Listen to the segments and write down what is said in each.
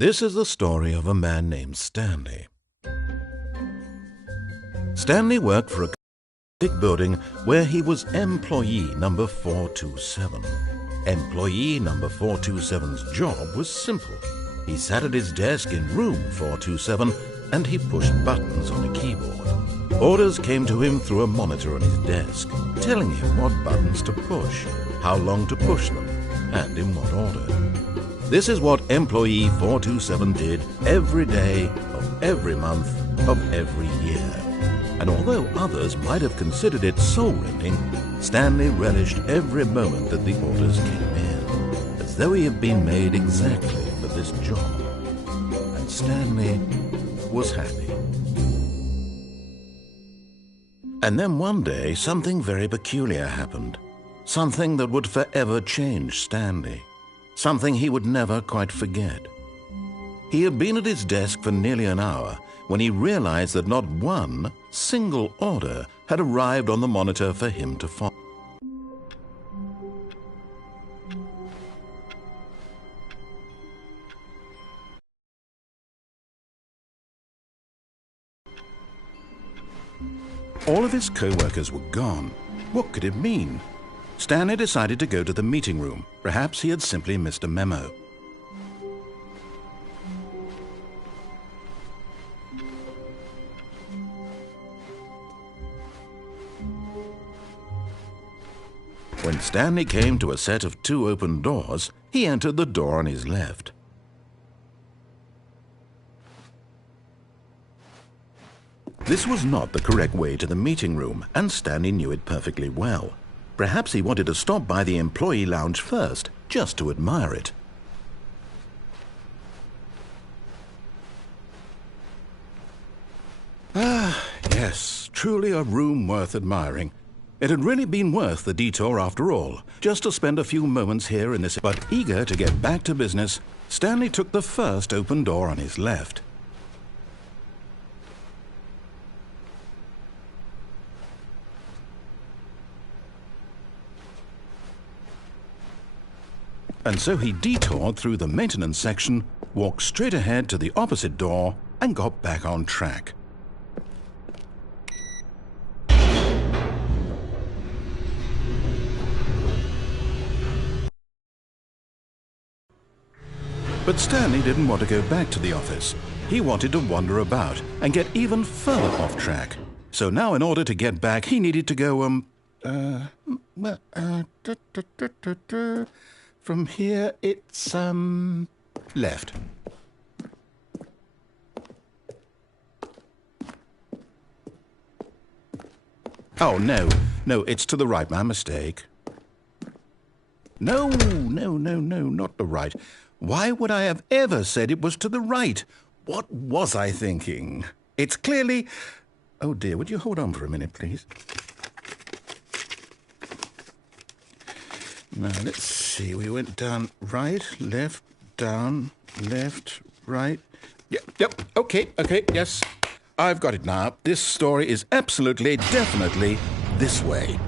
This is the story of a man named Stanley. Stanley worked for a big building where he was employee number 427. Employee number 427's job was simple. He sat at his desk in room 427 and he pushed buttons on a keyboard. Orders came to him through a monitor on his desk, telling him what buttons to push, how long to push them, and in what order. This is what employee 427 did every day of every month of every year. And although others might have considered it soul-rending, Stanley relished every moment that the orders came in, as though he had been made exactly for this job. And Stanley was happy. And then one day, something very peculiar happened. Something that would forever change Stanley. Something he would never quite forget. He had been at his desk for nearly an hour when he realized that not one single order had arrived on the monitor for him to follow. All of his co-workers were gone. What could it mean? Stanley decided to go to the meeting room. Perhaps he had simply missed a memo. When Stanley came to a set of 2 open doors, he entered the door on his left. This was not the correct way to the meeting room, and Stanley knew it perfectly well. Perhaps he wanted to stop by the employee lounge first, just to admire it. Ah, yes, truly a room worth admiring. It had really been worth the detour after all, just to spend a few moments here in this. But eager to get back to business, Stanley took the first open door on his left. And so he detoured through the maintenance section, walked straight ahead to the opposite door, and got back on track. But Stanley didn't want to go back to the office. He wanted to wander about and get even further off track. So now in order to get back, he needed to go, from here, it's, left. Oh, no, it's to the right, my mistake. No, not the right. Why would I have ever said it was to the right? What was I thinking? It's clearly... Oh dear, would you hold on for a minute, please? Now, let's see. We went down right, left, down, left, right. Yep, okay, yes. I've got it now. This story is absolutely, definitely this way.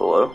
Hello?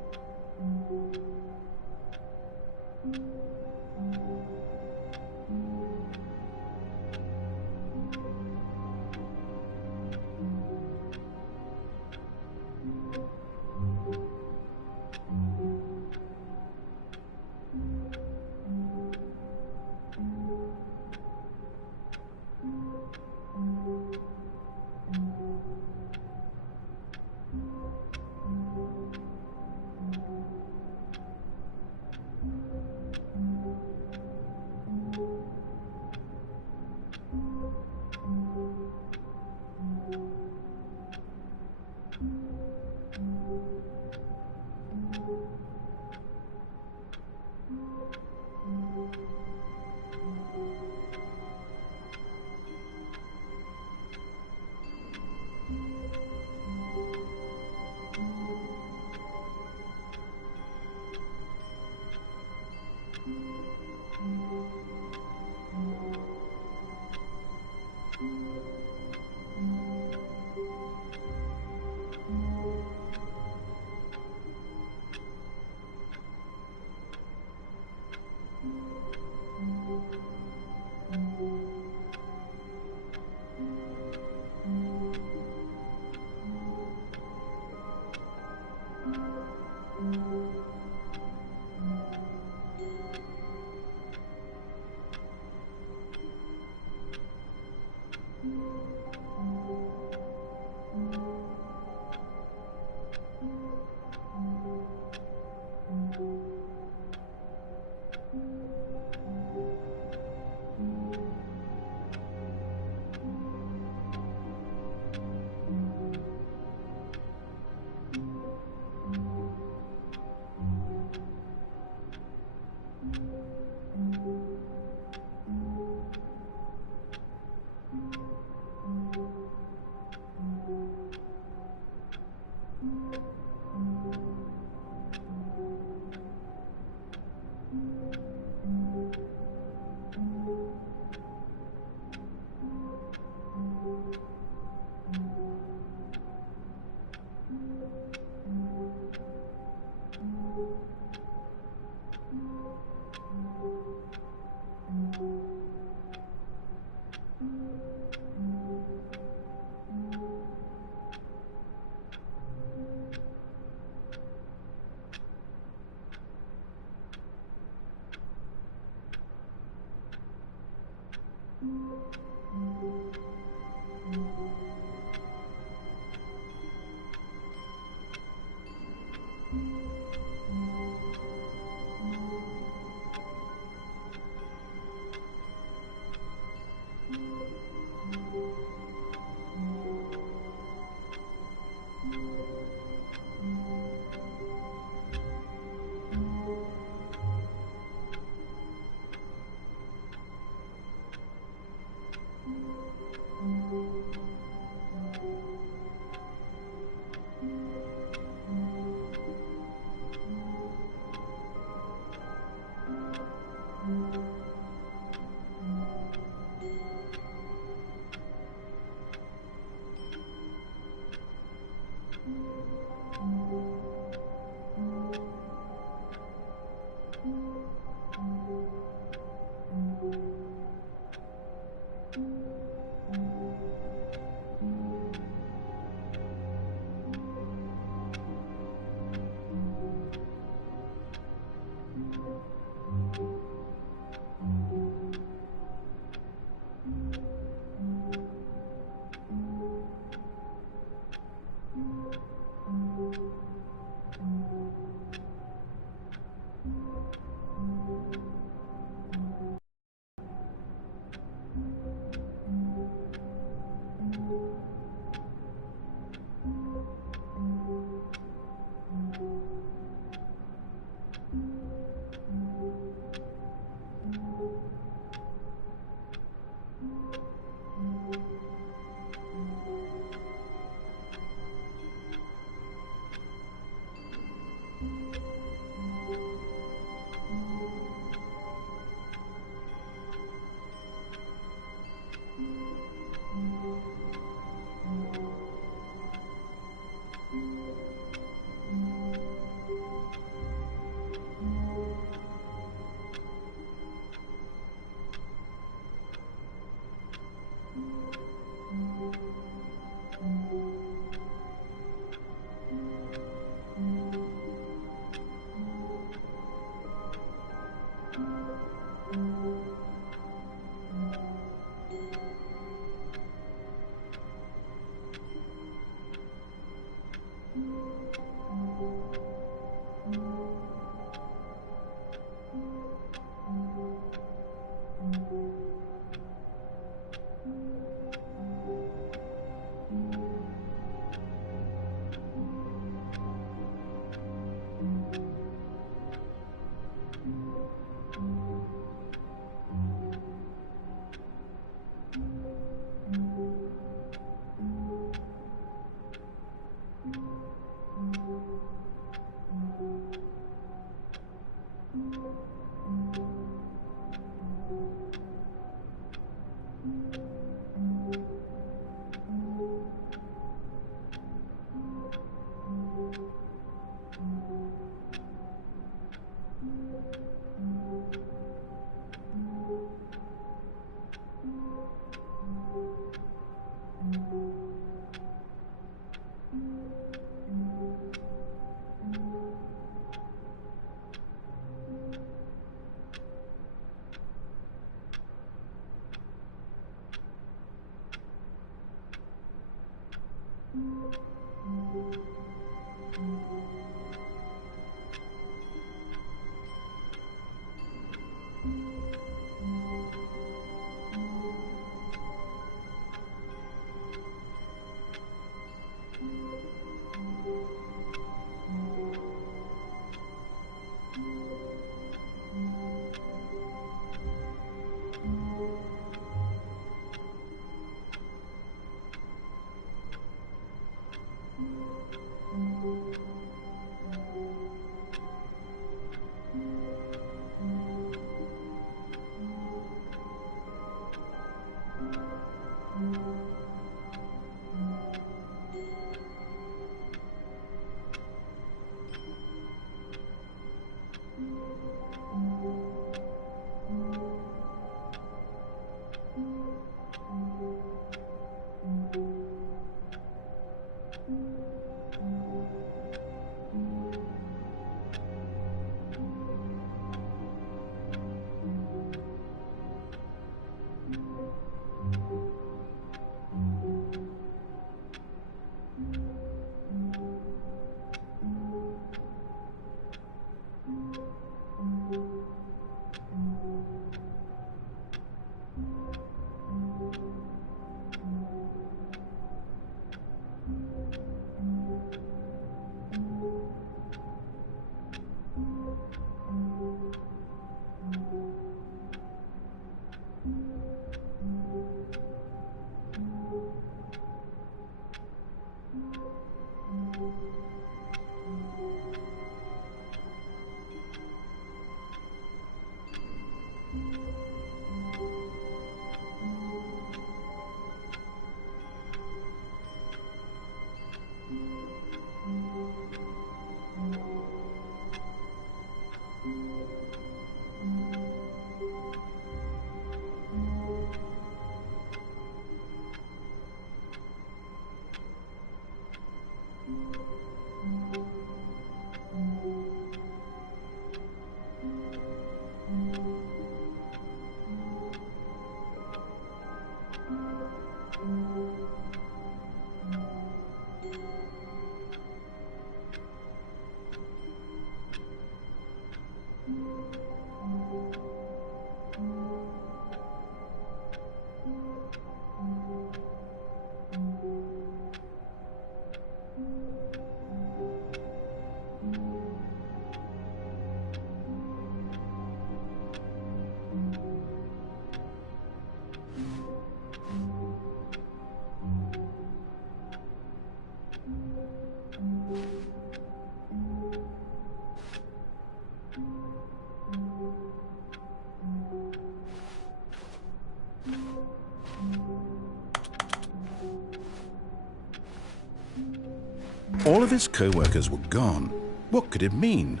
of his co-workers were gone. What could it mean?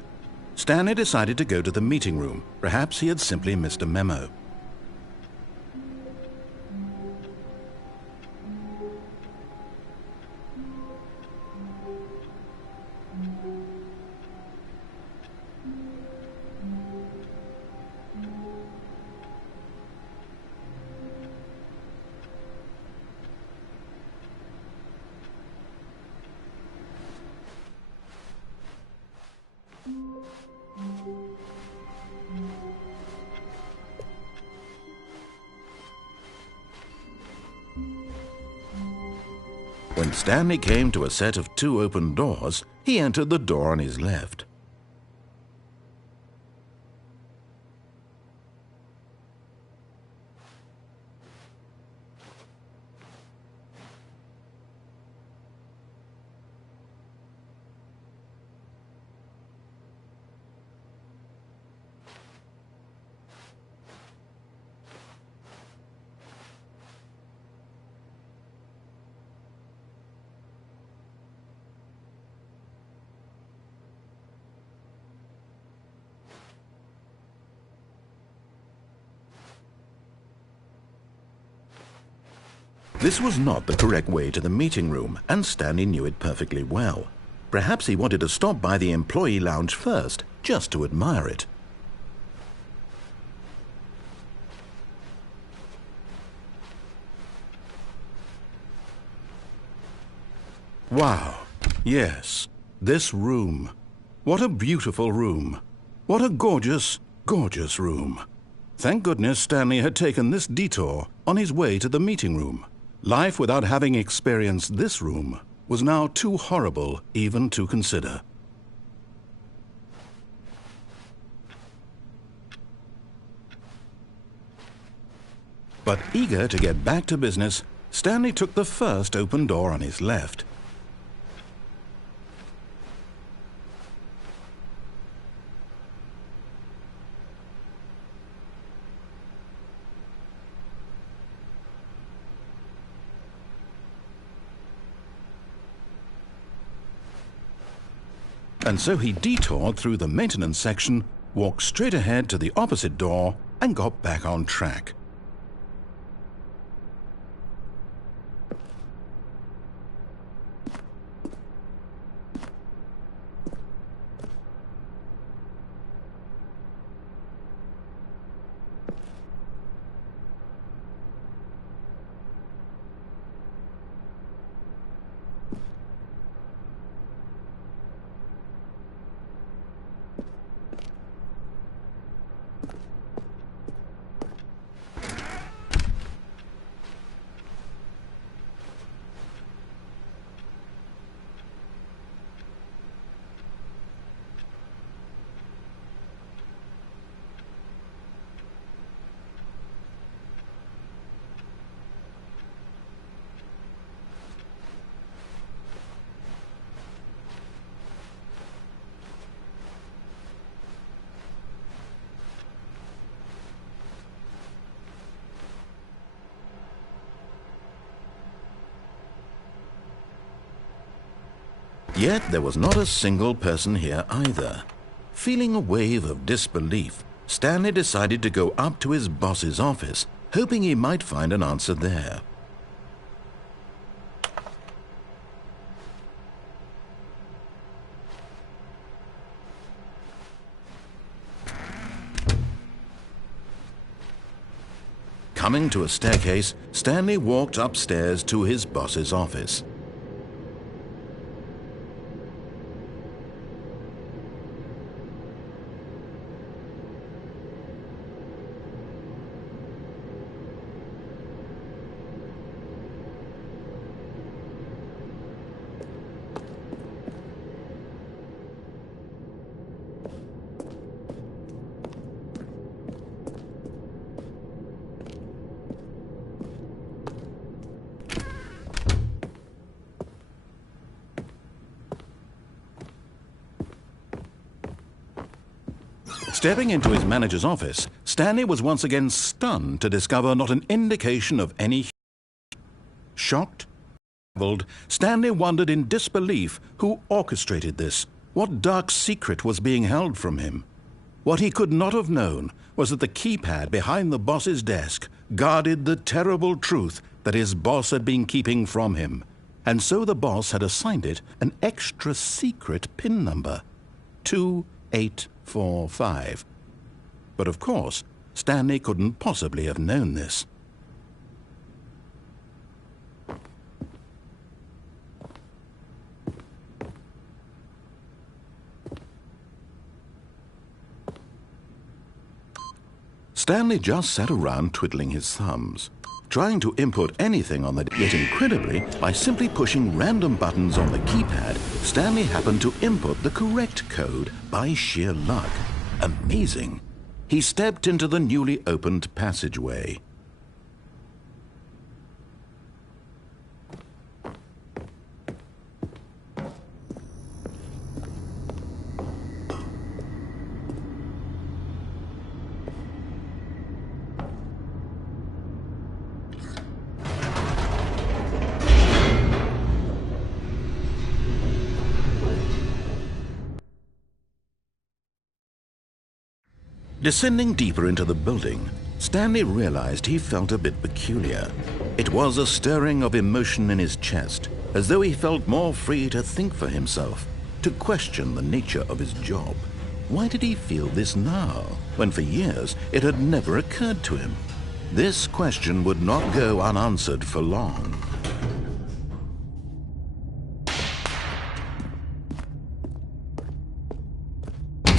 Stanley decided to go to the meeting room. Perhaps he had simply missed a memo. When Stanley came to a set of 2 open doors, he entered the door on his left. This was not the correct way to the meeting room, and Stanley knew it perfectly well. Perhaps he wanted to stop by the employee lounge first, just to admire it. Wow, yes, this room. What a beautiful room. What a gorgeous, gorgeous room. Thank goodness Stanley had taken this detour on his way to the meeting room. Life without having experienced this room was now too horrible even to consider. But eager to get back to business, Stanley took the first open door on his left. And so he detoured through the maintenance section, walked straight ahead to the opposite door, and got back on track. Yet there was not a single person here either. Feeling a wave of disbelief, Stanley decided to go up to his boss's office, hoping he might find an answer there. Coming to a staircase, Stanley walked upstairs to his boss's office. Stepping into his manager's office, Stanley was once again stunned to discover not an indication of any. Shocked, Stanley wondered in disbelief who orchestrated this. What dark secret was being held from him? What he could not have known was that the keypad behind the boss's desk guarded the terrible truth that his boss had been keeping from him. And so the boss had assigned it an extra secret PIN number, 2845. But of course, Stanley couldn't possibly have known this. Stanley just sat around twiddling his thumbs, trying to input anything on the... Yet incredibly, by simply pushing random buttons on the keypad, Stanley happened to input the correct code by sheer luck. Amazing. He stepped into the newly opened passageway. Descending deeper into the building, Stanley realized he felt a bit peculiar. It was a stirring of emotion in his chest, as though he felt more free to think for himself, to question the nature of his job. Why did he feel this now, when for years it had never occurred to him? This question would not go unanswered for long.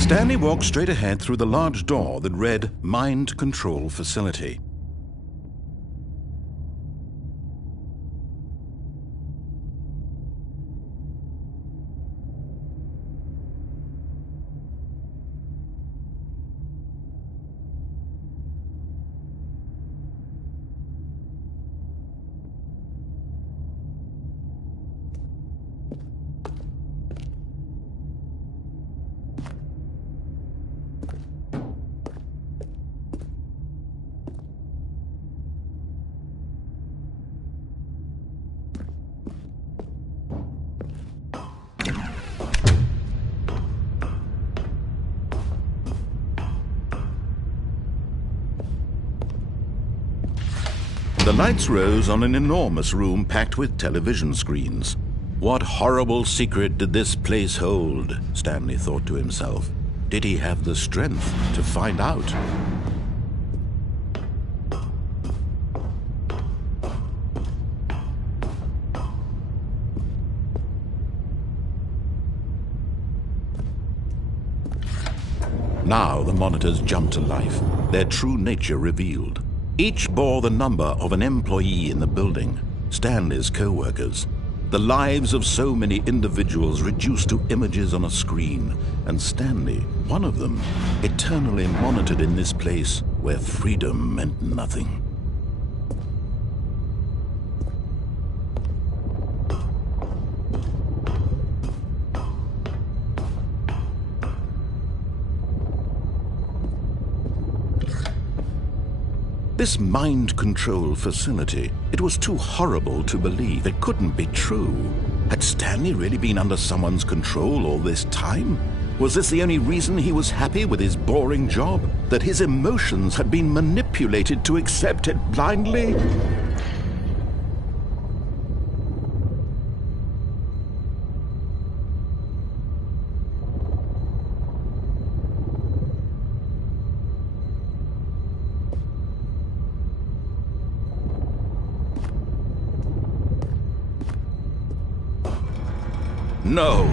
Stanley walked straight ahead through the large door that read Mind Control Facility. The lights rose on an enormous room packed with television screens. What horrible secret did this place hold? Stanley thought to himself. Did he have the strength to find out? Now the monitors jumped to life, their true nature revealed. Each bore the number of an employee in the building, Stanley's co-workers. The lives of so many individuals reduced to images on a screen, and Stanley, one of them, eternally monitored in this place where freedom meant nothing. This mind control facility, it was too horrible to believe. It couldn't be true. Had Stanley really been under someone's control all this time? Was this the only reason he was happy with his boring job? That his emotions had been manipulated to accept it blindly? No,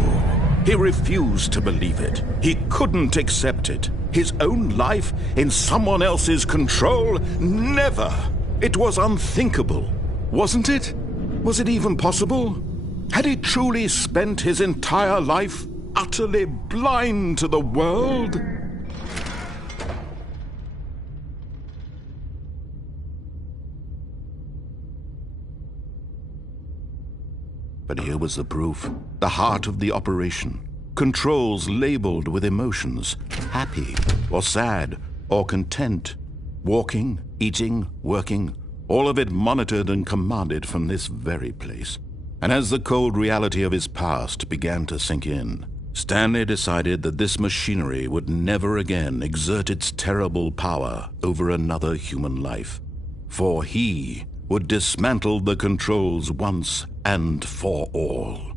he refused to believe it. He couldn't accept it. His own life in someone else's control? Never! It was unthinkable, wasn't it? Was it even possible? Had he truly spent his entire life utterly blind to the world? But here was the proof. The heart of the operation. Controls labeled with emotions. Happy, or sad, or content. Walking, eating, working. All of it monitored and commanded from this very place. And as the cold reality of his past began to sink in, Stanley decided that this machinery would never again exert its terrible power over another human life, for he would dismantle the controls once and for all.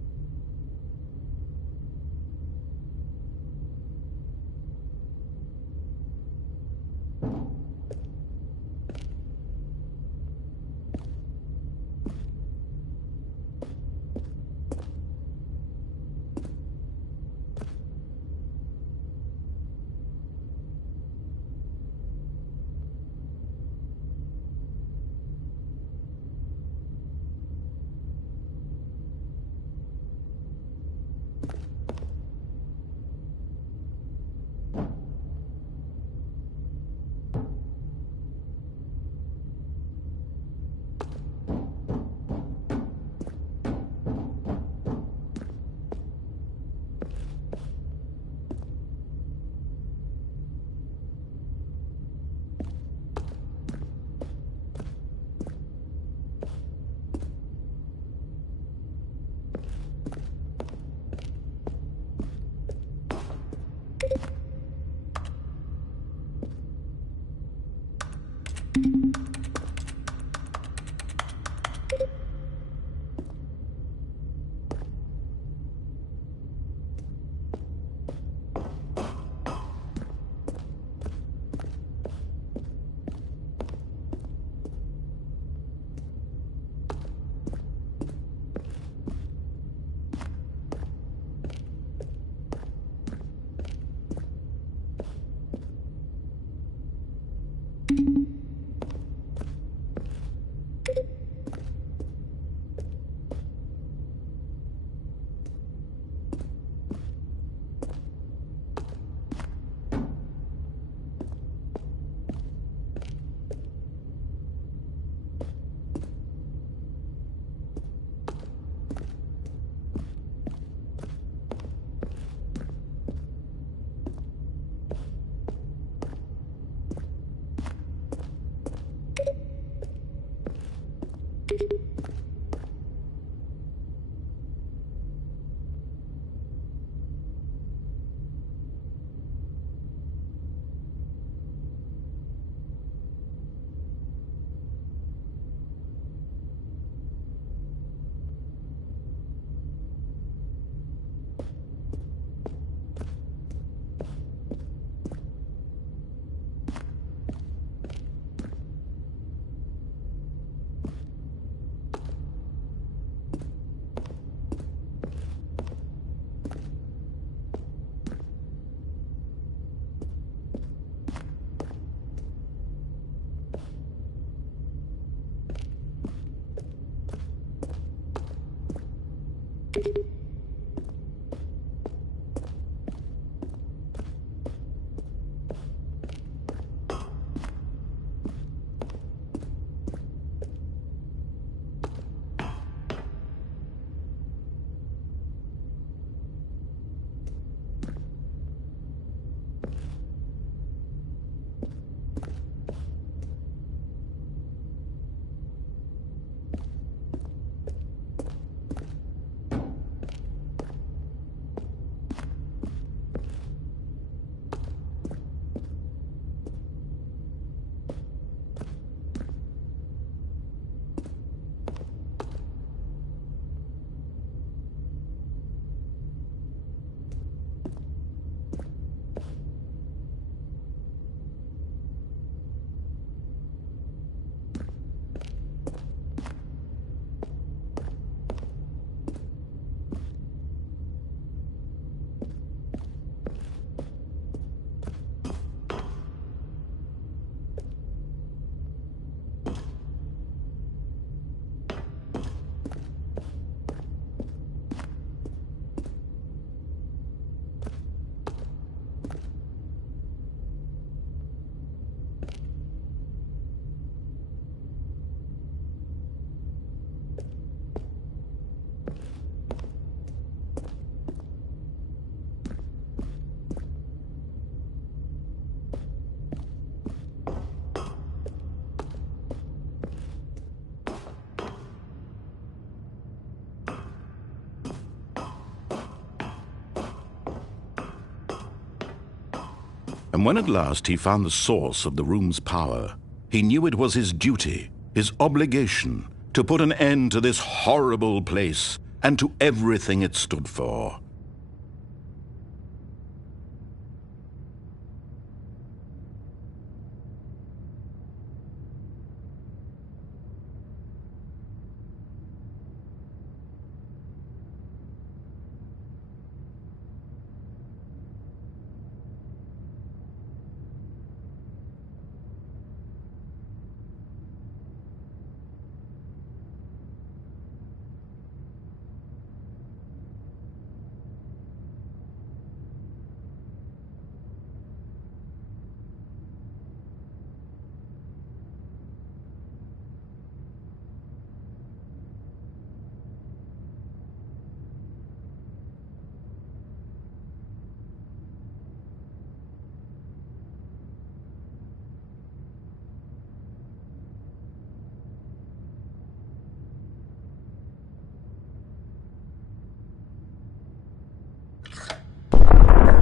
And when at last he found the source of the room's power, he knew it was his duty, his obligation, to put an end to this horrible place and to everything it stood for.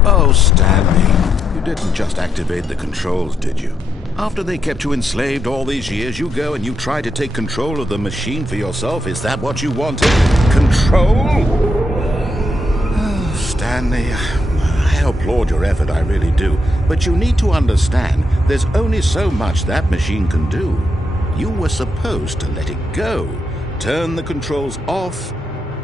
Oh, Stanley, you didn't just activate the controls, did you? After they kept you enslaved all these years, you go and you try to take control of the machine for yourself. Is that what you wanted? Control? Oh, Stanley, I applaud your effort, I really do. But you need to understand, there's only so much that machine can do. You were supposed to let it go, turn the controls off,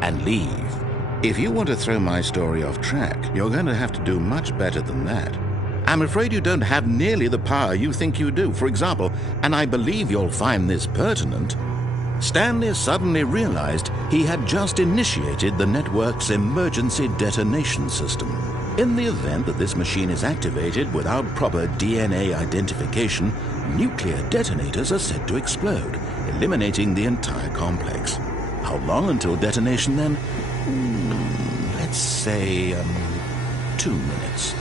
and leave. If you want to throw my story off track, you're going to have to do much better than that. I'm afraid you don't have nearly the power you think you do. For example, and I believe you'll find this pertinent, Stanley suddenly realized he had just initiated the network's emergency detonation system. In the event that this machine is activated without proper DNA identification, nuclear detonators are said to explode, eliminating the entire complex. How long until detonation then? Let's say, 2 minutes.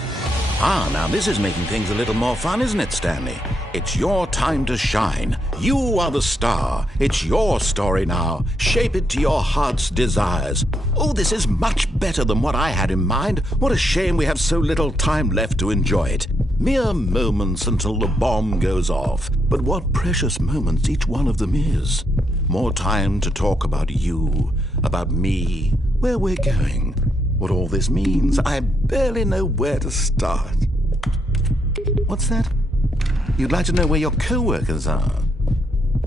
Ah, now this is making things a little more fun, isn't it, Stanley? It's your time to shine. You are the star. It's your story now. Shape it to your heart's desires. Oh, this is much better than what I had in mind. What a shame we have so little time left to enjoy it. Mere moments until the bomb goes off. But what precious moments each one of them is. More time to talk about you, about me, where we're going, what all this means. I barely know where to start. What's that? You'd like to know where your co-workers are?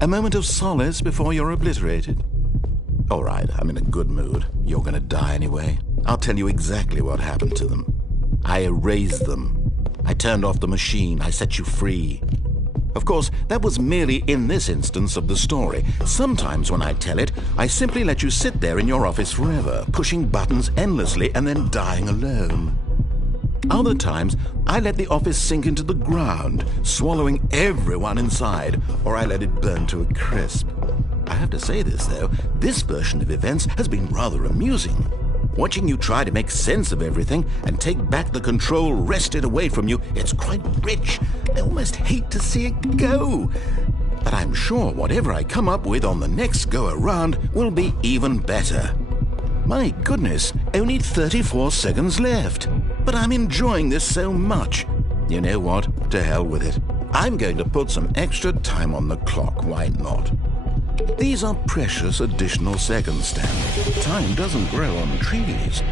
A moment of solace before you're obliterated? All right, I'm in a good mood. You're going to die anyway. I'll tell you exactly what happened to them. I erased them. I turned off the machine. I set you free. Of course, that was merely in this instance of the story. Sometimes when I tell it, I simply let you sit there in your office forever, pushing buttons endlessly and then dying alone. Other times, I let the office sink into the ground, swallowing everyone inside, or I let it burn to a crisp. I have to say this, though, this version of events has been rather amusing. Watching you try to make sense of everything and take back the control wrested away from you, it's quite rich. I almost hate to see it go. But I'm sure whatever I come up with on the next go-around will be even better. My goodness, only 34 seconds left. But I'm enjoying this so much. You know what? To hell with it. I'm going to put some extra time on the clock, why not? These are precious additional seconds, Stanley. Time doesn't grow on trees.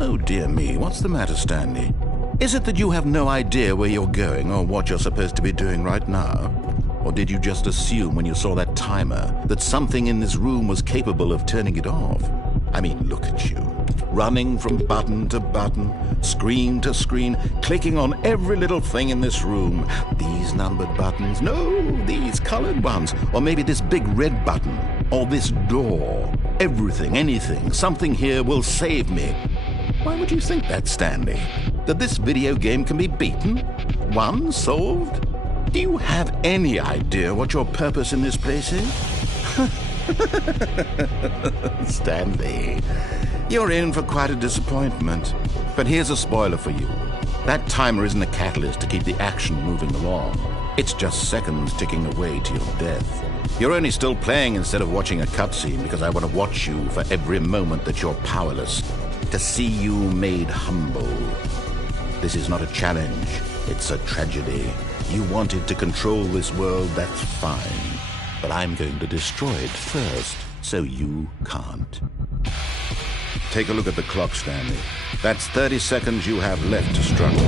Oh dear me, what's the matter, Stanley? Is it that you have no idea where you're going or what you're supposed to be doing right now? Or did you just assume when you saw that timer that something in this room was capable of turning it off? I mean, look at you. Running from button to button, screen to screen, clicking on every little thing in this room. These numbered buttons, no, these colored ones. Or maybe this big red button, or this door. Everything, anything, something here will save me. Why would you think that, Stanley? That this video game can be beaten? Won? Solved? Do you have any idea what your purpose in this place is? Stanley, you're in for quite a disappointment. But here's a spoiler for you. That timer isn't a catalyst to keep the action moving along. It's just seconds ticking away to your death. You're only still playing instead of watching a cutscene because I want to watch you for every moment that you're powerless, to see you made humble. This is not a challenge. It's a tragedy. You wanted to control this world, that's fine. But I'm going to destroy it first, so you can't. Take a look at the clock, Stanley. That's 30 seconds you have left to struggle.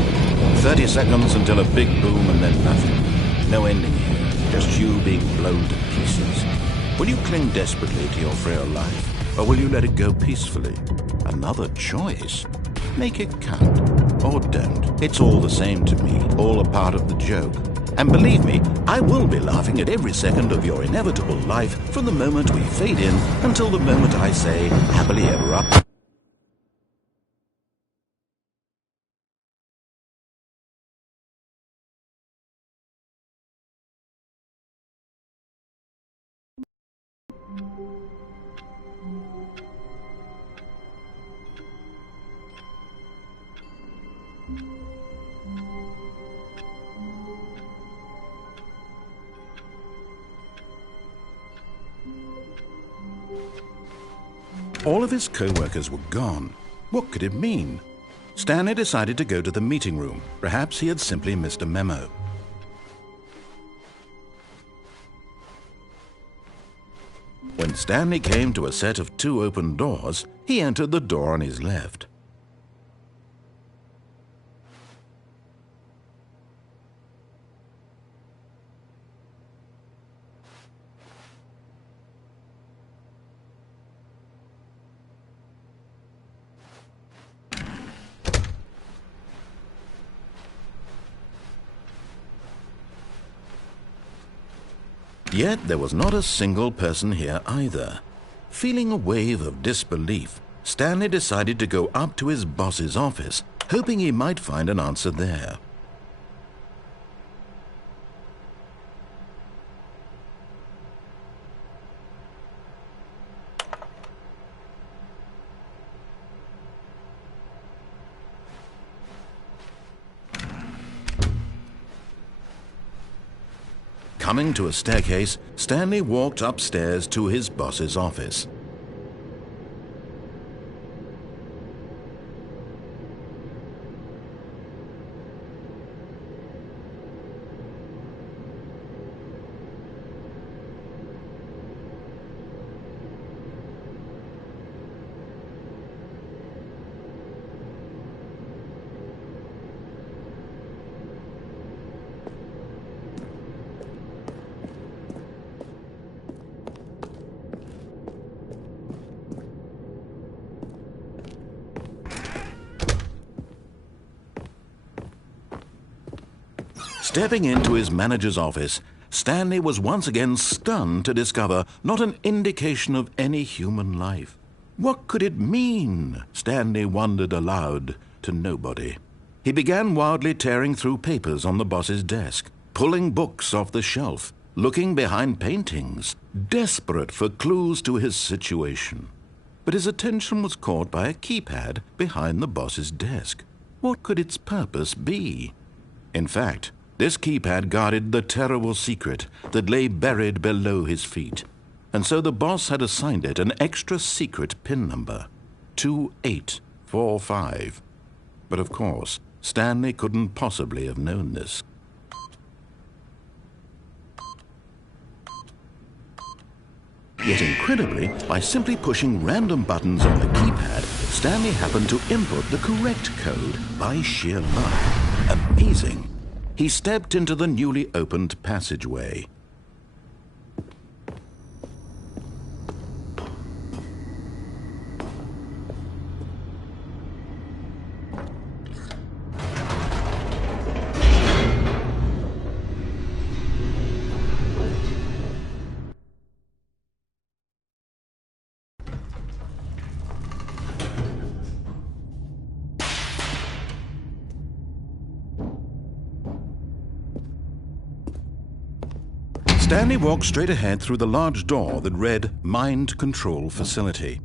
30 seconds until a big boom and then nothing. No ending here, just you being blown to pieces. Will you cling desperately to your frail life, or will you let it go peacefully? Another choice. Make it count, or don't. It's all the same to me, all a part of the joke. And believe me, I will be laughing at every second of your inevitable life from the moment we fade in until the moment I say, happily ever after. All of his co-workers were gone. What could it mean? Stanley decided to go to the meeting room. Perhaps he had simply missed a memo. When Stanley came to a set of 2 open doors, he entered the door on his left. Yet there was not a single person here either. Feeling a wave of disbelief, Stanley decided to go up to his boss's office, hoping he might find an answer there. Coming to a staircase, Stanley walked upstairs to his boss's office. Stepping into his manager's office, Stanley was once again stunned to discover not an indication of any human life. What could it mean? Stanley wondered aloud to nobody. He began wildly tearing through papers on the boss's desk, pulling books off the shelf, looking behind paintings, desperate for clues to his situation. But his attention was caught by a keypad behind the boss's desk. What could its purpose be? In fact, this keypad guarded the terrible secret that lay buried below his feet. And so the boss had assigned it an extra secret PIN number, 2845. But of course, Stanley couldn't possibly have known this. Yet incredibly, by simply pushing random buttons on the keypad, Stanley happened to input the correct code by sheer luck. Amazing. He stepped into the newly opened passageway. Stanley walked straight ahead through the large door that read Mind Control Facility.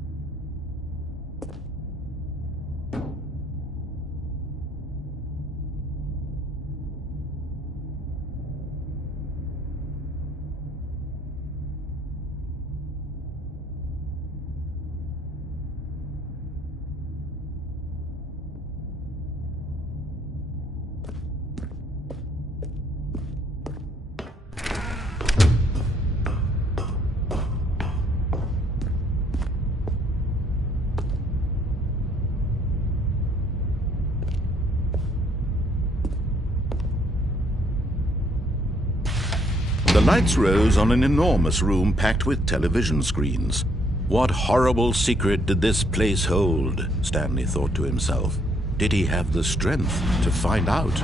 The lights rose on an enormous room packed with television screens. What horrible secret did this place hold? Stanley thought to himself. Did he have the strength to find out?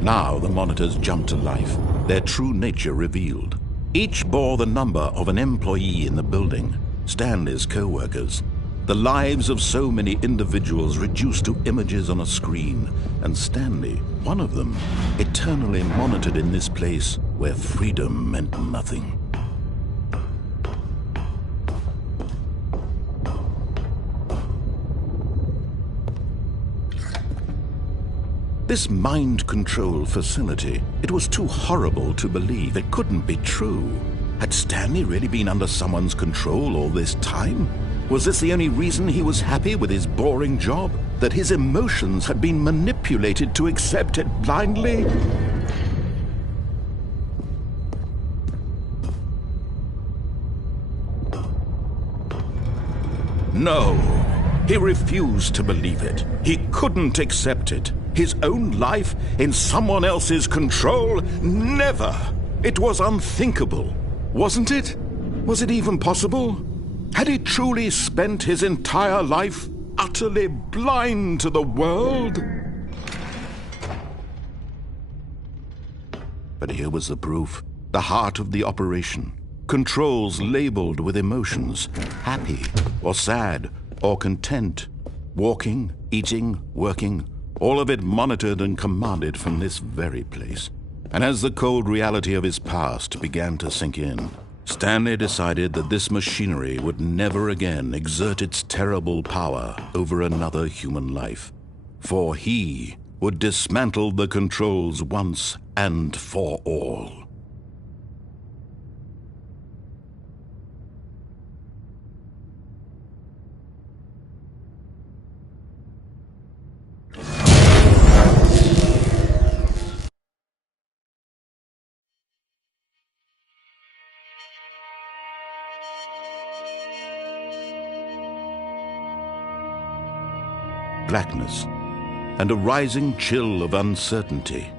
Now the monitors jumped to life, their true nature revealed. Each bore the number of an employee in the building, Stanley's co-workers. The lives of so many individuals reduced to images on a screen, and Stanley, one of them, eternally monitored in this place where freedom meant nothing. This mind control facility, it was too horrible to believe. It couldn't be true. Had Stanley really been under someone's control all this time? Was this the only reason he was happy with his boring job? That his emotions had been manipulated to accept it blindly? No, he refused to believe it. He couldn't accept it. His own life in someone else's control? Never! It was unthinkable, wasn't it? Was it even possible? Had he truly spent his entire life utterly blind to the world? But here was the proof, the heart of the operation. Controls labeled with emotions, happy or sad or content, walking, eating, working, all of it monitored and commanded from this very place. And as the cold reality of his past began to sink in, Stanley decided that this machinery would never again exert its terrible power over another human life. For he would dismantle the controls once and for all. Blackness, and a rising chill of uncertainty.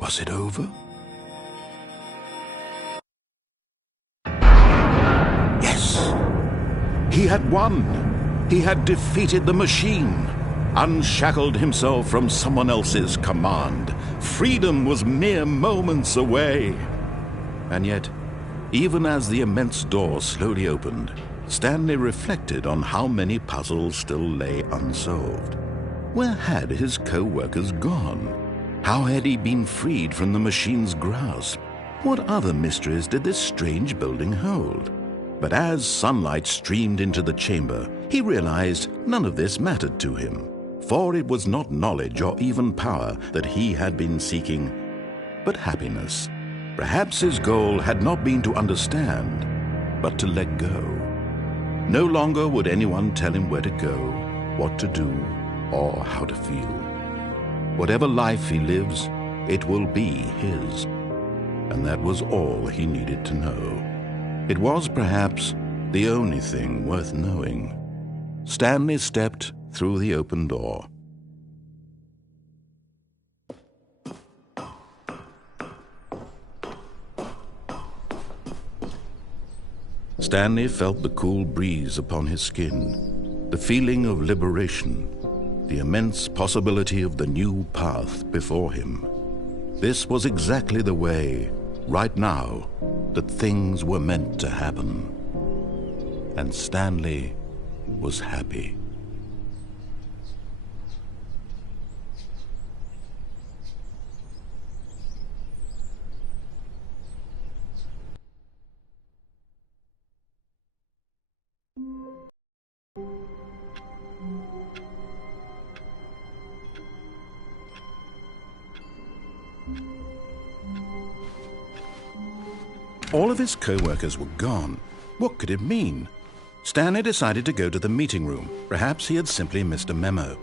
Was it over? Yes! He had won! He had defeated the machine, unshackled himself from someone else's command. Freedom was mere moments away. And yet, even as the immense door slowly opened, Stanley reflected on how many puzzles still lay unsolved. Where had his co-workers gone? How had he been freed from the machine's grasp? What other mysteries did this strange building hold? But as sunlight streamed into the chamber, he realized none of this mattered to him, for it was not knowledge or even power that he had been seeking, but happiness. Perhaps his goal had not been to understand, but to let go. No longer would anyone tell him where to go, what to do, or how to feel. Whatever life he lives, it will be his. And that was all he needed to know. It was perhaps the only thing worth knowing. Stanley stepped through the open door. Stanley felt the cool breeze upon his skin, the feeling of liberation, the immense possibility of the new path before him. This was exactly the way, right now, that things were meant to happen. And Stanley was happy. All of his co-workers were gone. What could it mean? Stanley decided to go to the meeting room. Perhaps he had simply missed a memo.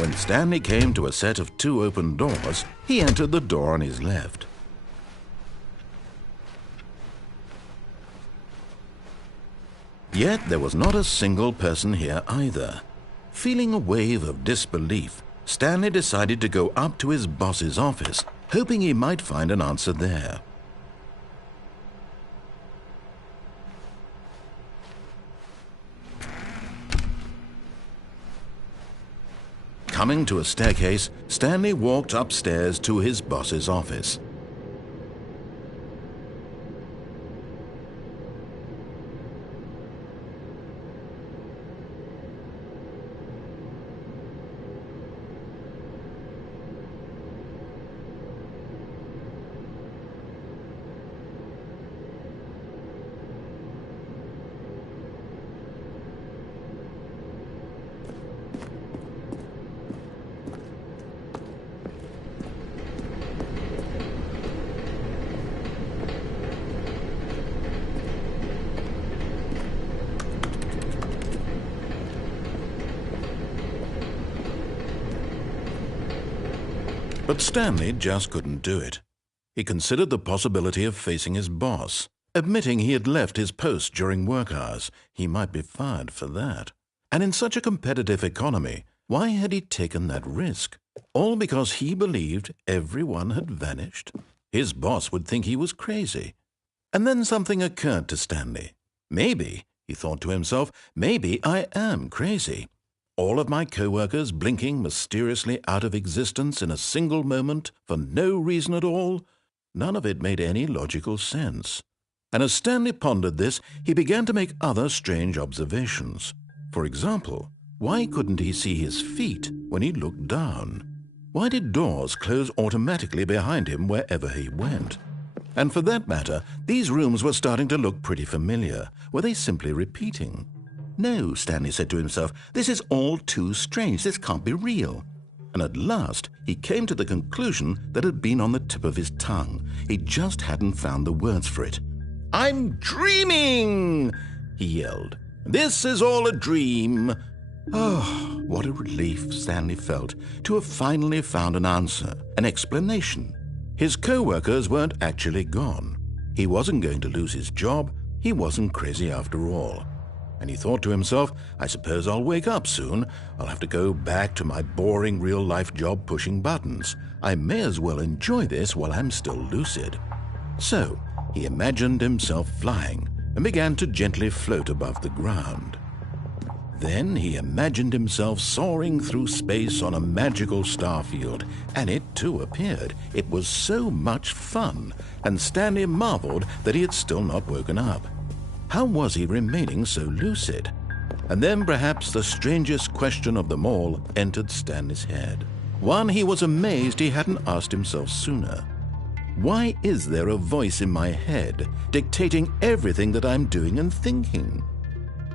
When Stanley came to a set of 2 open doors, he entered the door on his left. Yet there was not a single person here either. Feeling a wave of disbelief, Stanley decided to go up to his boss's office, hoping he might find an answer there. Coming to a staircase, Stanley walked upstairs to his boss's office. But Stanley just couldn't do it. He considered the possibility of facing his boss. Admitting he had left his post during work hours, he might be fired for that. And in such a competitive economy, why had he taken that risk? All because he believed everyone had vanished? His boss would think he was crazy. And then something occurred to Stanley. Maybe, he thought to himself, maybe I am crazy. All of my co-workers blinking mysteriously out of existence in a single moment for no reason at all? None of it made any logical sense. And as Stanley pondered this, he began to make other strange observations. For example, why couldn't he see his feet when he looked down? Why did doors close automatically behind him wherever he went? And for that matter, these rooms were starting to look pretty familiar. Were they simply repeating? No, Stanley said to himself, this is all too strange. This can't be real. And at last, he came to the conclusion that had been on the tip of his tongue. He just hadn't found the words for it. "I'm dreaming!" he yelled. "This is all a dream." Oh, what a relief Stanley felt to have finally found an answer, an explanation. His co-workers weren't actually gone. He wasn't going to lose his job. He wasn't crazy after all. And he thought to himself, I suppose I'll wake up soon. I'll have to go back to my boring real-life job pushing buttons. I may as well enjoy this while I'm still lucid. So he imagined himself flying and began to gently float above the ground. Then he imagined himself soaring through space on a magical starfield, and it too appeared. It was so much fun, and Stanley marveled that he had still not woken up. How was he remaining so lucid? And then perhaps the strangest question of them all entered Stanley's head. One he was amazed he hadn't asked himself sooner. Why is there a voice in my head dictating everything that I'm doing and thinking?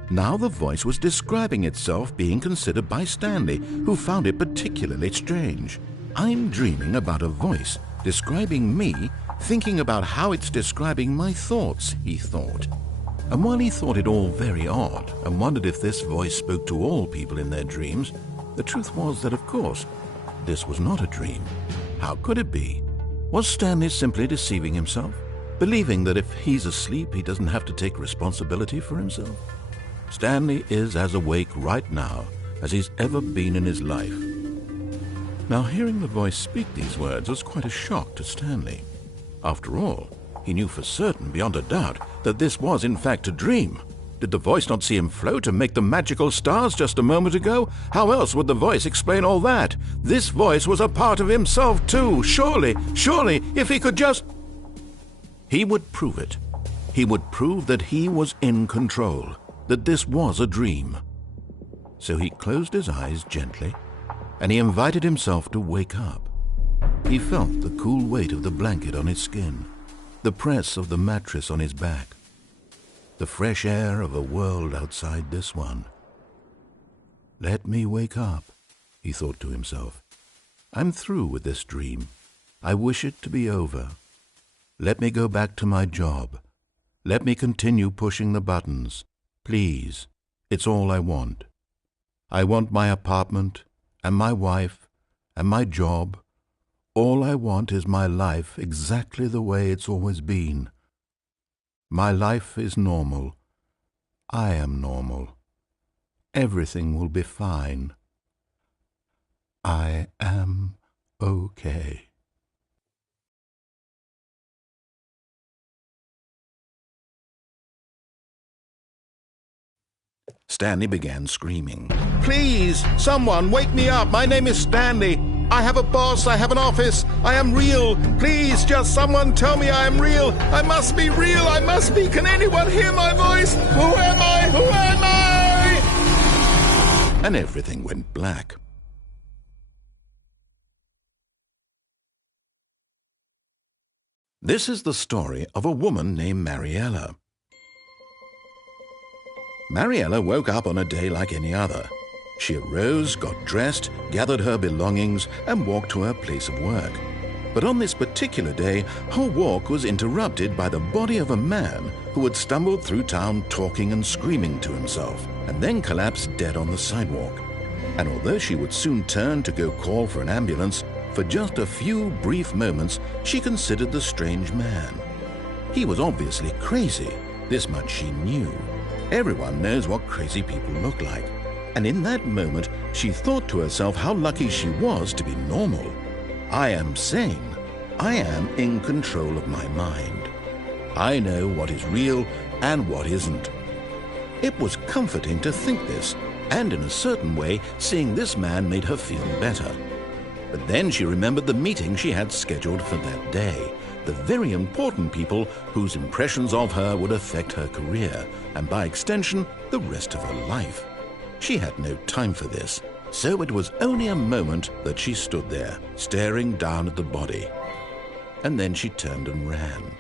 Now the voice was describing itself being considered by Stanley, who found it particularly strange. I'm dreaming about a voice describing me, thinking about how it's describing my thoughts, he thought. And while he thought it all very odd and wondered if this voice spoke to all people in their dreams, the truth was that, of course, this was not a dream. How could it be? Was Stanley simply deceiving himself, believing that if he's asleep he doesn't have to take responsibility for himself? Stanley is as awake right now as he's ever been in his life. Now, hearing the voice speak these words was quite a shock to Stanley. After all, he knew for certain, beyond a doubt, that this was in fact a dream. Did the voice not see him float and make the magical stars just a moment ago? How else would the voice explain all that? This voice was a part of himself too. Surely, if he could just... He would prove it. He would prove that he was in control, that this was a dream. So he closed his eyes gently, and he invited himself to wake up. He felt the cool weight of the blanket on his skin, the press of the mattress on his back, the fresh air of a world outside this one. Let me wake up, he thought to himself. I'm through with this dream. I wish it to be over. Let me go back to my job. Let me continue pushing the buttons. Please, it's all I want. I want my apartment and my wife and my job. All I want is my life exactly the way it's always been. My life is normal. I am normal. Everything will be fine. I am okay. Stanley began screaming. Please, someone, wake me up. My name is Stanley. I have a boss. I have an office. I am real. Please, just someone tell me I am real. I must be real. I must be. Can anyone hear my voice? Who am I? Who am I? And everything went black. This is the story of a woman named Mariella. Mariella woke up on a day like any other. She arose, got dressed, gathered her belongings, and walked to her place of work. But on this particular day, her walk was interrupted by the body of a man who had stumbled through town talking and screaming to himself, and then collapsed dead on the sidewalk. And although she would soon turn to go call for an ambulance, for just a few brief moments she considered the strange man. He was obviously crazy, this much she knew. Everyone knows what crazy people look like. And in that moment, she thought to herself how lucky she was to be normal. I am sane. I am in control of my mind. I know what is real and what isn't. It was comforting to think this, and in a certain way, seeing this man made her feel better. But then she remembered the meeting she had scheduled for that day, the very important people whose impressions of her would affect her career, and by extension, the rest of her life. She had no time for this, so it was only a moment that she stood there, staring down at the body. And then she turned and ran.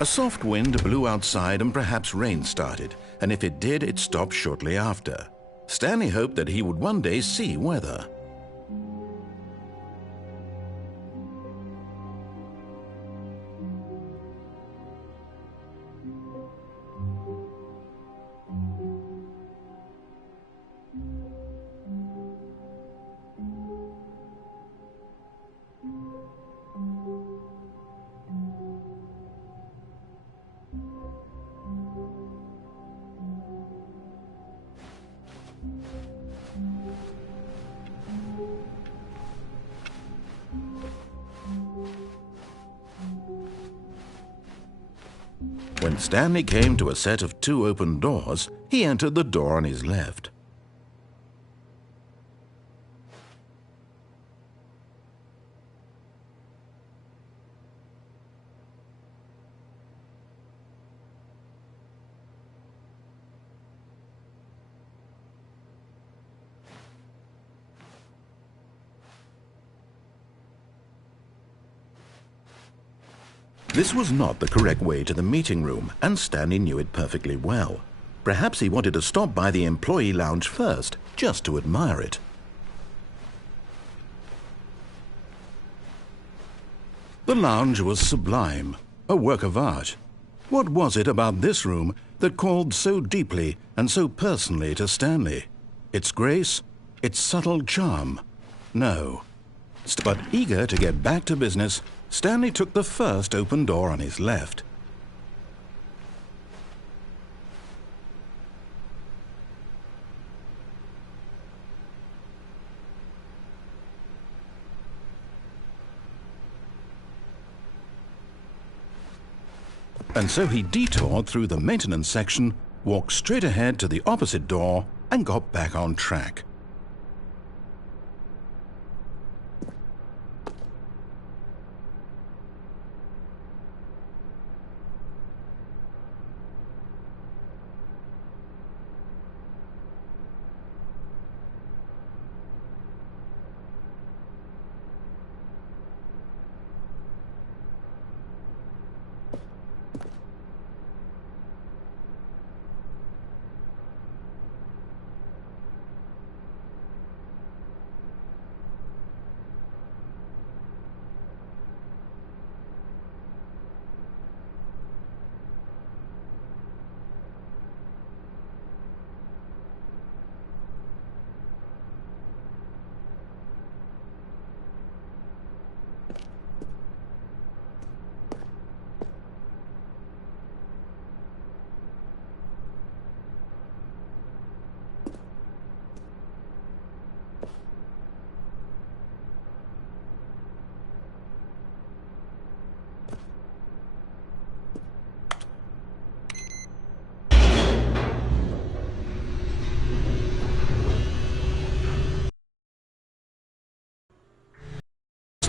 A soft wind blew outside and perhaps rain started, and if it did, it stopped shortly after. Stanley hoped that he would one day see weather. When Stanley came to a set of 2 open doors, he entered the door on his left. This was not the correct way to the meeting room, and Stanley knew it perfectly well. Perhaps he wanted to stop by the employee lounge first, just to admire it. The lounge was sublime, a work of art. What was it about this room that called so deeply and so personally to Stanley? Its grace? Its subtle charm? No. But eager to get back to business, Stanley took the first open door on his left. And so he detoured through the maintenance section, walked straight ahead to the opposite door, and got back on track.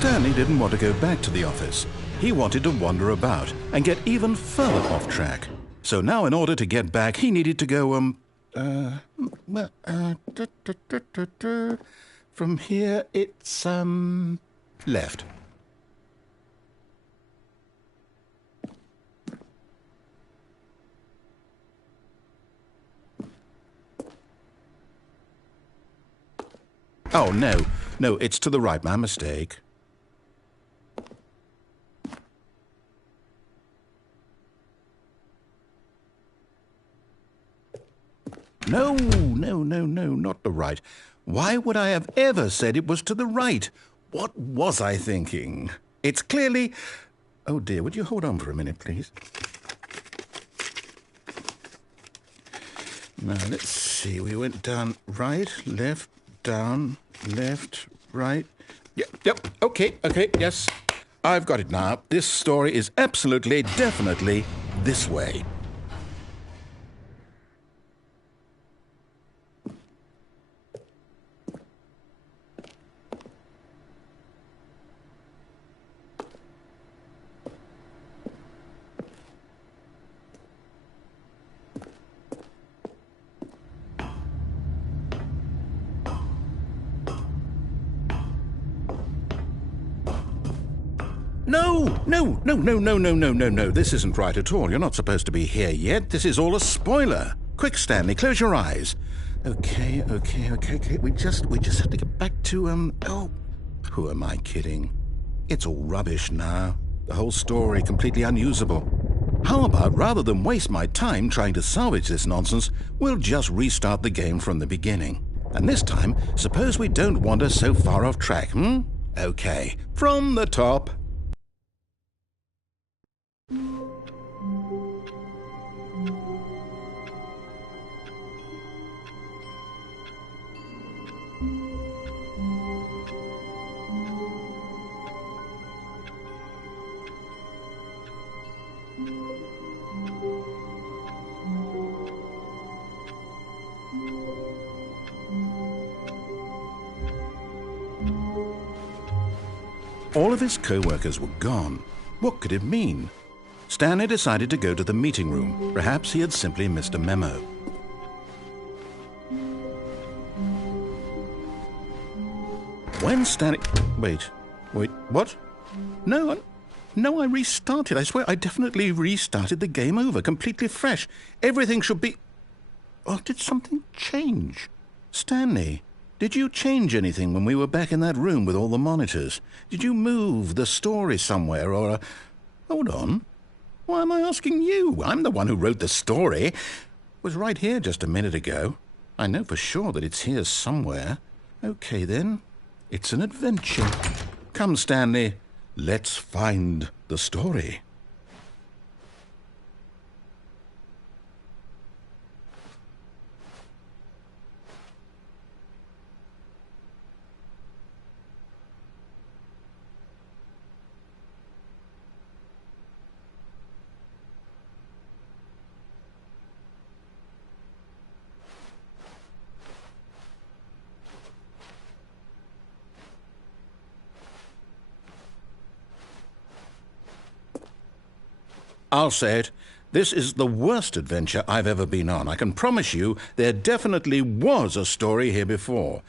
Stanley didn't want to go back to the office. He wanted to wander about and get even further off track. So now in order to get back, he needed to go, from here it's, left. Oh, no. No, it's to the right. My mistake. No, not the right. Why would I have ever said it was to the right? What was I thinking? It's clearly... Oh, dear, would you hold on for a minute, please? Now, let's see. We went down right, left, down, left, right. Yep, okay, yes. I've got it now. This story is absolutely, definitely this way. No. This isn't right at all. You're not supposed to be here yet. This is all a spoiler. Quick, Stanley, close your eyes. Okay. We just have to get back to, oh, who am I kidding? It's all rubbish now. The whole story completely unusable. How about, rather than waste my time trying to salvage this nonsense, we'll just restart the game from the beginning. And this time, suppose we don't wander so far off track, Okay, from the top. All of his co-workers were gone. What could it mean? Stanley decided to go to the meeting room. Perhaps he had simply missed a memo. When Stanley... Wait, what? No, I restarted. I swear I definitely restarted the game over, completely fresh. Everything should be... Oh, did something change? Stanley, did you change anything when we were back in that room with all the monitors? Did you move the story somewhere or... Hold on. Why am I asking you? I'm the one who wrote the story. It was right here just a minute ago. I know for sure that it's here somewhere. Okay, then. It's an adventure. Come, Stanley. Let's find the story. I'll say it. This is the worst adventure I've ever been on. I can promise you there definitely was a story here before.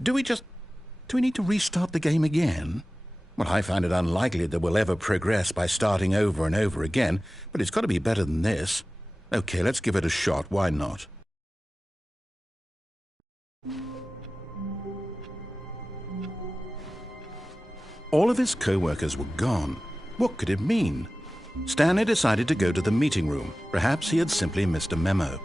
Do we need to restart the game again? Well, I find it unlikely that we'll ever progress by starting over and over again, but it's got to be better than this. Okay, let's give it a shot. Why not? All of his co-workers were gone. What could it mean? Stanley decided to go to the meeting room. Perhaps he had simply missed a memo.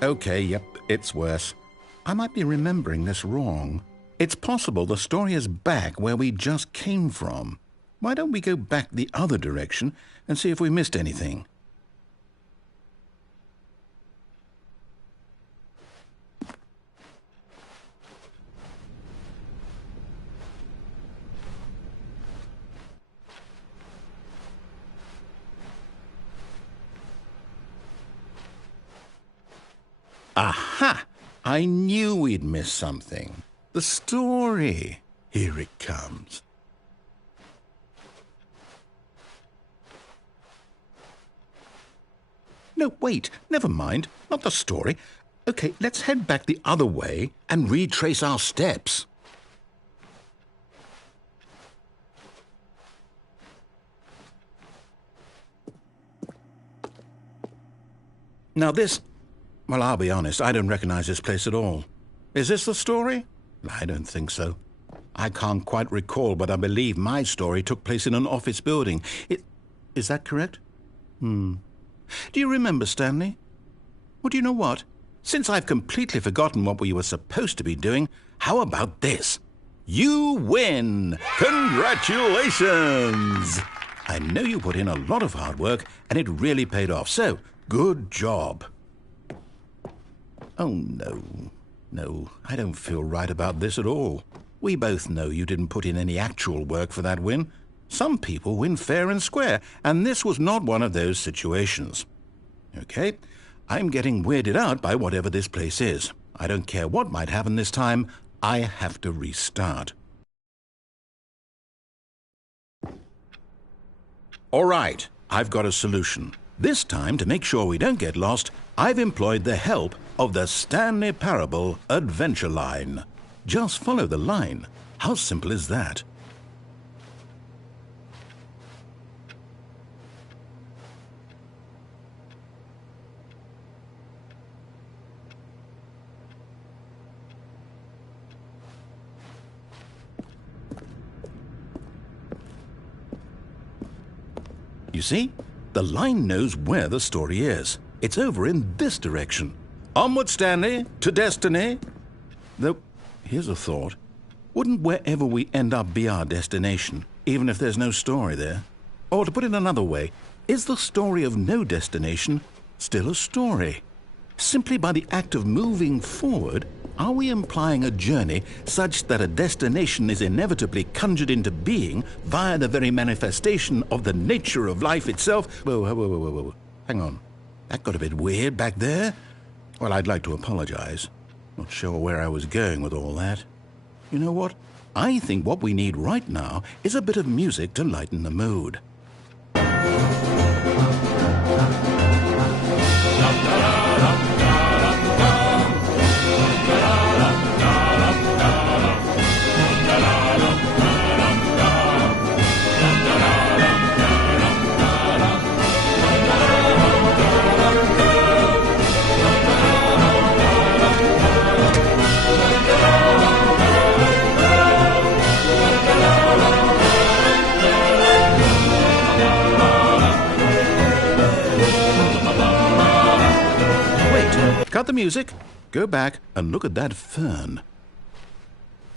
Okay, yep, it's worse. I might be remembering this wrong. It's possible the story is back where we just came from. Why don't we go back the other direction and see if we missed anything? Aha! I knew we'd miss something. The story. Here it comes. No, wait, never mind. Not the story. Okay, let's head back the other way and retrace our steps. Now this... Well, I'll be honest, I don't recognize this place at all. Is this the story? I don't think so. I can't quite recall, but I believe my story took place in an office building. Is that correct? Do you remember, Stanley? Well, do you know what? Since I've completely forgotten what we were supposed to be doing, how about this? You win! Congratulations! I know you put in a lot of hard work, and it really paid off, so good job. Oh, no. No, I don't feel right about this at all. We both know you didn't put in any actual work for that win. Some people win fair and square, and this was not one of those situations. Okay, I'm getting weirded out by whatever this place is. I don't care what might happen this time. I have to restart. All right, I've got a solution. This time, to make sure we don't get lost, I've employed the help of the Stanley Parable Adventure Line. Just follow the line. How simple is that? You see? The line knows where the story is. It's over in this direction. Onward, Stanley, to destiny. Though, here's a thought. Wouldn't wherever we end up be our destination, even if there's no story there? Or to put it another way, is the story of no destination still a story? Simply by the act of moving forward, are we implying a journey such that a destination is inevitably conjured into being via the very manifestation of the nature of life itself? Whoa. Hang on. That got a bit weird back there. Well, I'd like to apologize. Not sure where I was going with all that. You know what? I think what we need right now is a bit of music to lighten the mood. Cut the music, go back and look at that fern.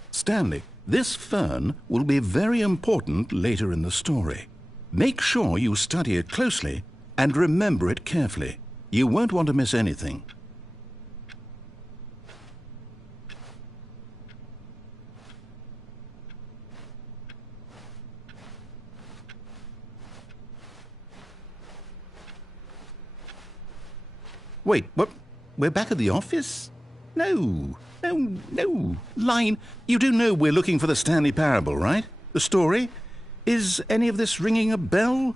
Stanley, this fern will be very important later in the story. Make sure you study it closely and remember it carefully. You won't want to miss anything. Wait, what? We're back at the office? No. Line, you do know we're looking for the Stanley Parable, right? The story? Is any of this ringing a bell?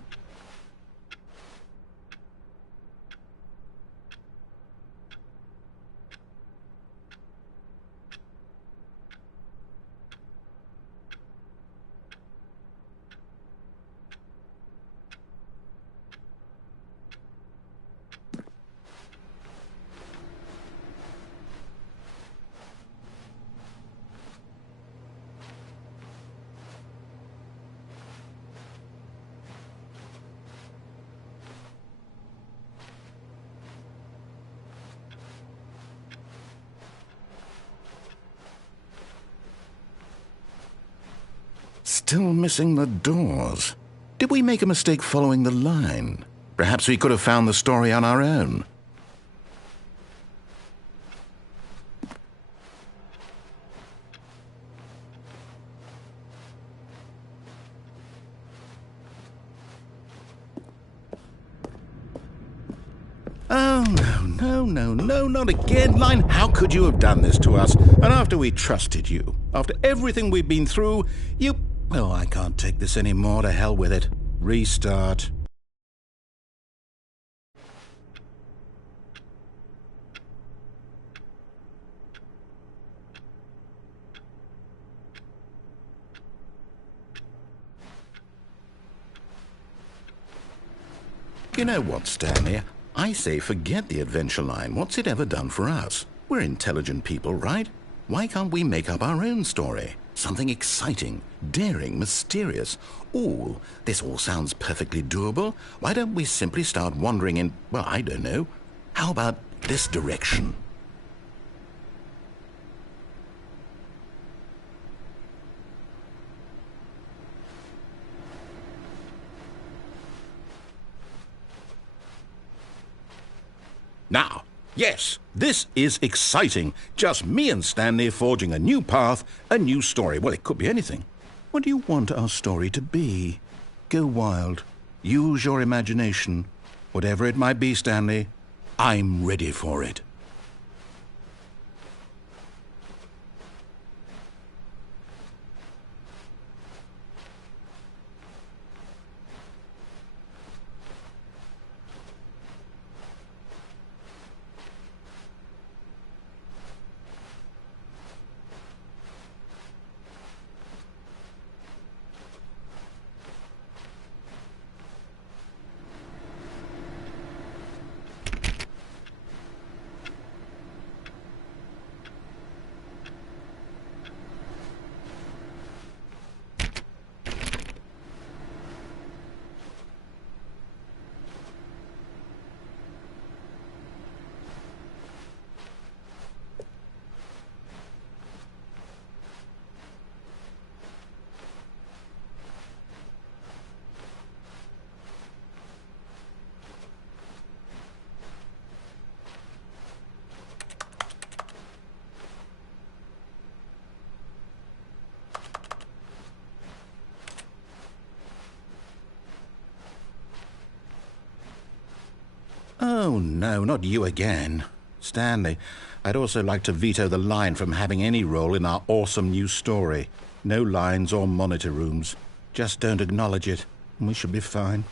Still missing the doors. Did we make a mistake following the line? Perhaps we could have found the story on our own. Oh, No, no, no, not again, Line. How could you have done this to us? And after we trusted you, after everything we've been through, you... Oh, I can't take this anymore. To hell with it. Restart. You know what, Stanley? I say forget the adventure line. What's it ever done for us? We're intelligent people, right? Why can't we make up our own story? Something exciting, daring, mysterious. Ooh, this all sounds perfectly doable. Why don't we simply start wandering in, well, I don't know. How about this direction? Now, yes, this is exciting. Just me and Stanley forging a new path, a new story. Well, it could be anything. What do you want our story to be? Go wild. Use your imagination. Whatever it might be, Stanley, I'm ready for it. Oh, no, not you again. Stanley, I'd also like to veto the line from having any role in our awesome new story. No lines or monitor rooms. Just don't acknowledge it, and we should be fine.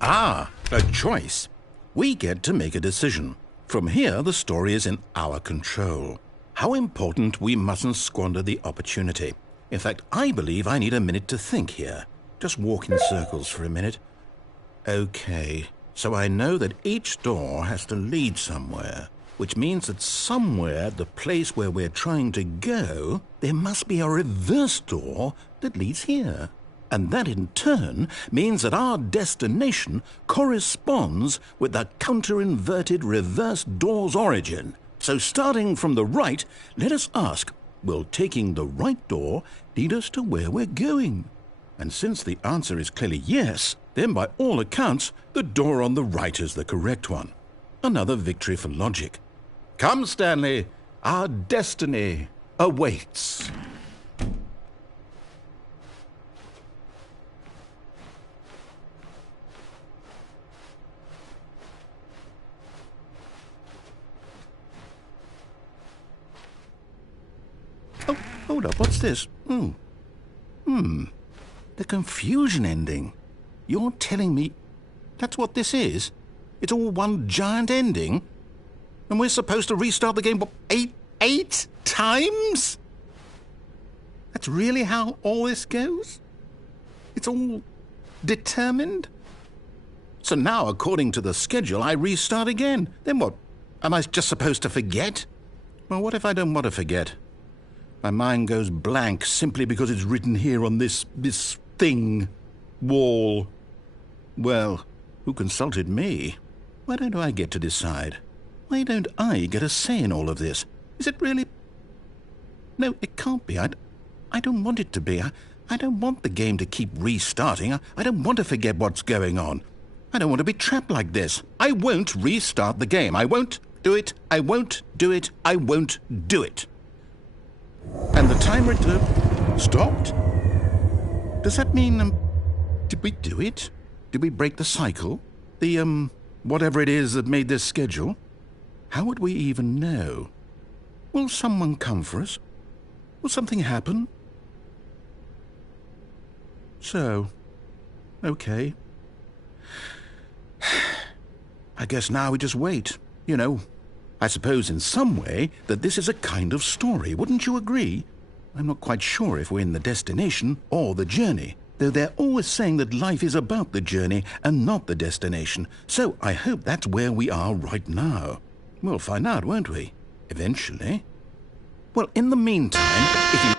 Ah, a choice. We get to make a decision. From here, the story is in our control. How important we mustn't squander the opportunity. In fact, I believe I need a minute to think here. Just walk in circles for a minute. Okay, so I know that each door has to lead somewhere, which means that somewhere at the place where we're trying to go, there must be a reverse door that leads here. And that in turn means that our destination corresponds with the counter-inverted reverse door's origin. So starting from the right, let us ask, will taking the right door lead us to where we're going? And since the answer is clearly yes, then by all accounts, the door on the right is the correct one. Another victory for logic. Come, Stanley, our destiny awaits. Oh, hold up, what's this? The confusion ending. You're telling me that's what this is? It's all one giant ending? And we're supposed to restart the game, what, eight times? That's really how all this goes? It's all determined? So now, according to the schedule, I restart again. Then what? Am I just supposed to forget? Well, what if I don't want to forget? My mind goes blank simply because it's written here on this thing, wall. Well, who consulted me? Why don't I get to decide? Why don't I get a say in all of this? Is it really... No, it can't be. I don't want it to be. I don't want the game to keep restarting. I don't want to forget what's going on. I don't want to be trapped like this. I won't restart the game. I won't do it. I won't do it. I won't do it. And the timer stopped? Does that mean, did we do it? Did we break the cycle? The, whatever it is that made this schedule? How would we even know? Will someone come for us? Will something happen? So, okay. I guess now we just wait. You know, I suppose in some way that this is a kind of story, wouldn't you agree? I'm not quite sure if we're in the destination or the journey, though they're always saying that life is about the journey and not the destination. So I hope that's where we are right now. We'll find out, won't we? Eventually. Well, in the meantime, if you...